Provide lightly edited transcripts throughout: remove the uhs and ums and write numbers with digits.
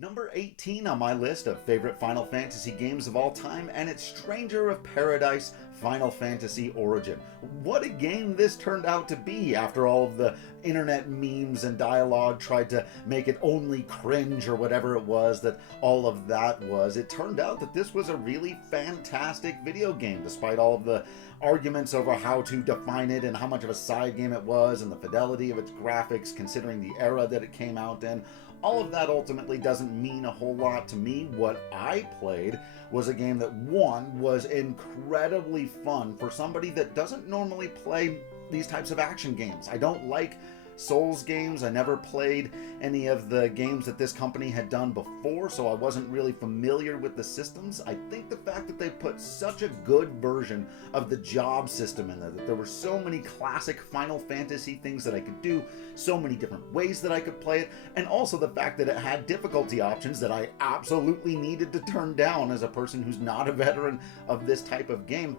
Number 18 on my list of favorite Final Fantasy games of all time, and it's Stranger of Paradise Final Fantasy Origin. What a game this turned out to be after all of the internet memes and dialogue tried to make it only cringe or whatever it was that all of that was. It turned out that this was a really fantastic video game, despite all of the arguments over how to define it and how much of a side game it was and the fidelity of its graphics considering the era that it came out in. All of that ultimately doesn't mean a whole lot to me. What I played was a game that, one, was incredibly fun for somebody that doesn't normally play these types of action games. I don't like Souls games. I never played any of the games that this company had done before, so I wasn't really familiar with the systems. I think the fact that they put such a good version of the job system in there, that there were so many classic Final Fantasy things that I could do, so many different ways that I could play it, and also the fact that it had difficulty options that I absolutely needed to turn down as a person who's not a veteran of this type of game.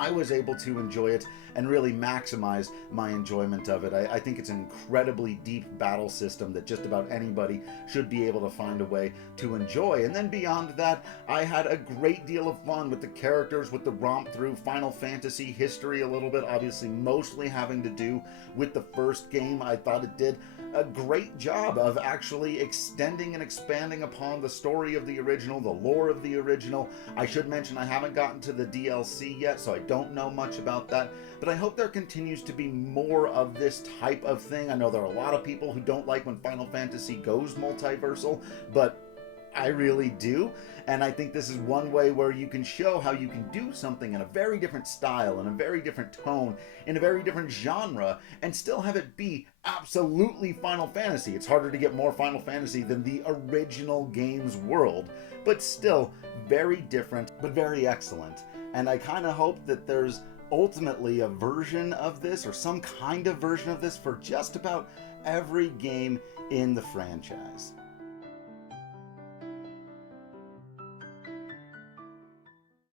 I was able to enjoy it and really maximize my enjoyment of it. I think it's an incredibly deep battle system that just about anybody should be able to find a way to enjoy. And then beyond that, I had a great deal of fun with the characters, with the romp through Final Fantasy history a little bit, obviously mostly having to do with the first game. I thought it did a great job of actually extending and expanding upon the story of the original, the lore of the original. I should mention I haven't gotten to the DLC yet, so I don't know much about that, but I hope there continues to be more of this type of thing. I know there are a lot of people who don't like when Final Fantasy goes multiversal, but I really do, and I think this is one way where you can show how you can do something in a very different style, in a very different tone, in a very different genre, and still have it be absolutely Final Fantasy. It's harder to get more Final Fantasy than the original game's world, but still very different, but very excellent. And I kind of hope that there's ultimately a version of this, or some kind of version of this, for just about every game in the franchise.